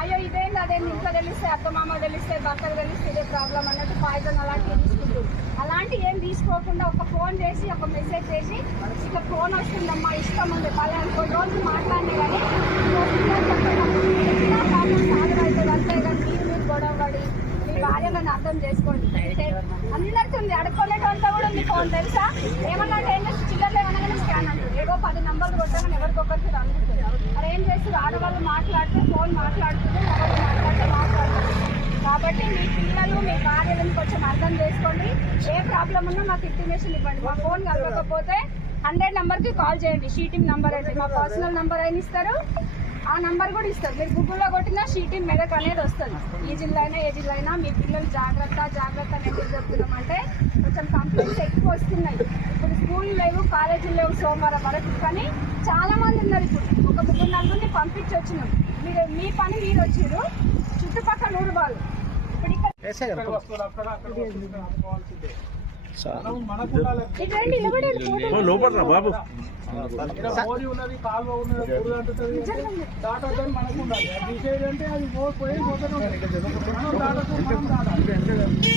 అయ్యో ఇదేంటి అదే ఇంట్లో తెలిస్తే అత్తమామ తెలిస్తే భర్తకు తెలిస్తే ఇదే ప్రాబ్లం అన్నట్టు పాయిజన్ అలాంటివి తీసుకుంటుంది అలాంటి ఏం తీసుకోకుండా ఒక ఫోన్ చేసి ఒక మెసేజ్ చేసి ఇక ఫోన్ వస్తుందమ్మా ఇష్టం ఉంది పలానా కొన్ని రోజులు మాట్లాడినా కానీ అంతే గొడవ పడి భార్య నన్ను అర్థం చేసుకోండి. అందరికీ ఉంది అడుక్కోలేటంతా కూడా ఉంది ఫోన్ తెలుసా? ఏమన్నా మరి ఆడవాళ్ళు మాట్లాడితే ఫోన్ మాట్లాడుతుంది మగవాళ్ళు మాట్లాడితే మాట్లాడుతుంది. కాబట్టి మీ పిల్లలు మీ భార్యలను కొంచెం అర్థం చేసుకోండి. ఏ ప్రాబ్లం ఉన్నా మాకు ఇంటిమేషన్ ఇవ్వండి. మా ఫోన్ కలవకపోతే హండ్రెడ్ నెంబర్కి కాల్ చేయండి. షీటింగ్ నెంబర్ అయితే మా పర్సనల్ నెంబర్ అయినా ఇస్తారు. ఆ నంబర్ కూడా ఇస్తారు. మీరు గూగుల్లో కొట్టినా షీటింగ్ మెదక్ అనేది వస్తుంది. ఈ జిల్లా అయినా ఏ జిల్లా అయినా మీ పిల్లలు జాగ్రత్త జాగ్రత్త అనేది చెప్తున్నాం చెప్తున్నామంటే కొంచెం కంప్లైంట్స్ ఎక్కువ వస్తున్నాయి. ఇప్పుడు స్కూల్ కాలేజీలు సోమవారం వరకు. కానీ చాలా మంది ఉన్నారు ఇప్పుడు. ఒక ముగ్గురు నలుగురిని పంపించి వచ్చినాం. మీరు మీ పని మీరు వచ్చిర్రు చుట్టుపక్కల ఊరు వాళ్ళు. ఇప్పుడు ఇక్కడ లోపల బాబు. ఉన్నది కాలువ ఉన్నది దాటొద్దని మనకు ఉండాలి అది తీసేది అంటే అది పోయి పోతూనే ఉంటుంది. మనం దాటొద్దు మనం దాటాలి